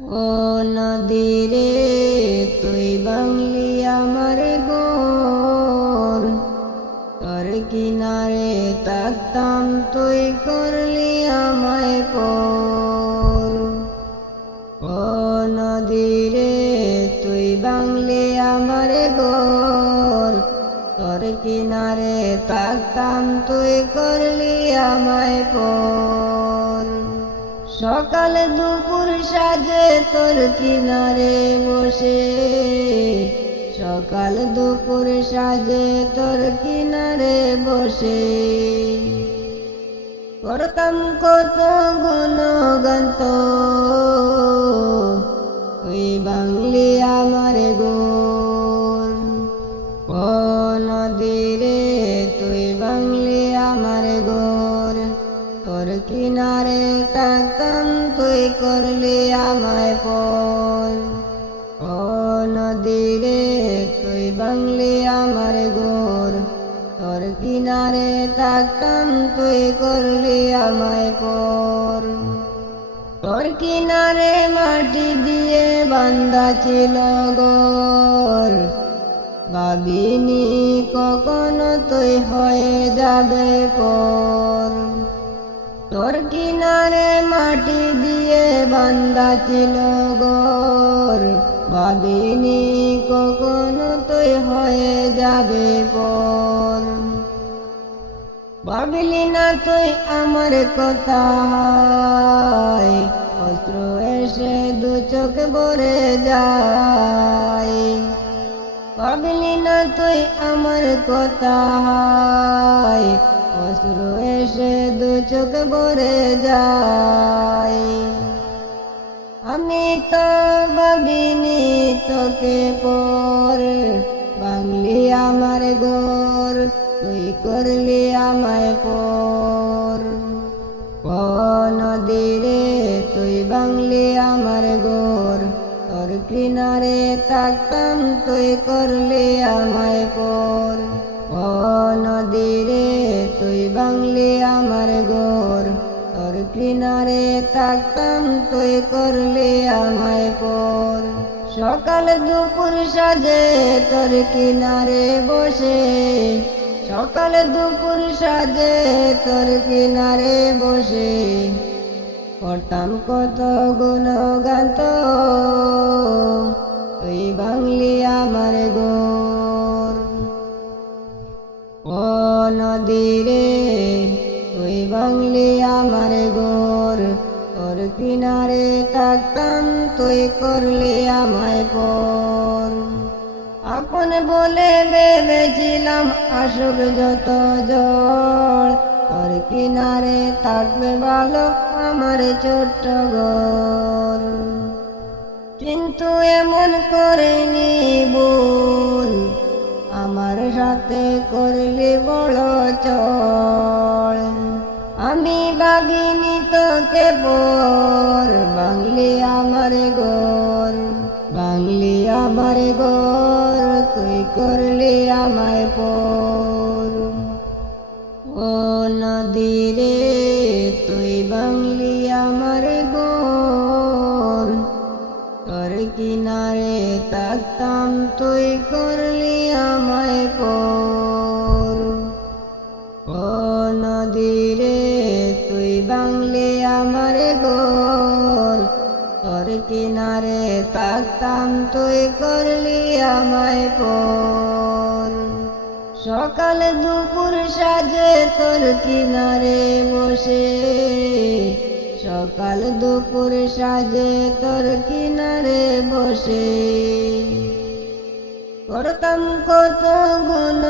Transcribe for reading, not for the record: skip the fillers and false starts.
ও নদীরে তুই বাংলি আমার গোর, তোর কিনারে থাকতাম তুই করলি আমায় পর। ও নদীরে তুই বাংলি আমার গোর, তোর কিনারে থাকতাম তুই করলি আমায় পর। সকাল দুপুর সাজে তোর কিনারে বসে, সকাল দুপুর সাজে তোর কিনারে বসে, করতাম কত গুণগান তুই বাংলি আমার গোর। ও নদীরে তুই বাংলি আমার গোর, তোর কিনারে থাকতাম তুই করলি আমায় পর। ও নদীরে তুই বাংলি আমার গোর, তোর কিনারে থাকতাম তুই করলি আমায় পর। তোর কিনারে মাটি দিয়ে বান্ধা ছিল ঘর, ভাবিনি কখনো তুই হয়ে যাবে পর। তোর কিনারে মাটি দিয়ে বান্ধা ছিল ঘর, ভাবিনি কখনো তুই হয়ে যাবে পর। ভাবলি না তুই আমার কথা, অস্ত্র এসে দু চোখ ভরে যায়। ভাবলি না তুই আমার কথা, অস্ত্র এসে দু চোখ ভরে যায়। আমি তো ভাবিনি তোকে পর, বাংলি আমার গোর, তুই করলি আমায় পর। ও নদীরে তুই বাংলি আমার গোর, তোর কিনারে থাকতাম তুই করলি আমায় পর। ও নদীরে তুই বাংলি আমার গোর, তোর কিনারে থাকতাম তুই করলি আমায় পর। সকাল দুপুর সাজে তোর কিনারে বসে, সকাল দুপুর সাজে তোর কিনারে বসে, করতাম কত গুণগান তুই বাংলি আমার গোর। ও নদীরে তুই বাংলি আমার গোর, তোর কিনারে থাকতাম তুই করলি আমায় পর। আপন বলে ভেবেছিলাম আসুক যত জল, তোর কিনারে থাকবে ভালো আমার ছোট্ট ঘর। কিন্তু এমন করেনি ভুল, আমার সাথে করলি বড় চল। আমি ভাবিনি তোকে পর, বাংলি আমার গোর, বাংলি আমার গোর, তুই করলি আমায় পর। ও নদীরে তুই বাংলি আমার গোর, তোর কিনারে থাকতাম তুই করলি আমায় পর। ও নদীরে তুই বাংলি আমার গোর, তোর কিনারে থাকতাম তুই করলি আমায় পর। সকাল দুপুর সাজে তোর কিনারে বসে, সকাল দুপুর সাজে তোর কিনারে বসে, করতাম কত গুণ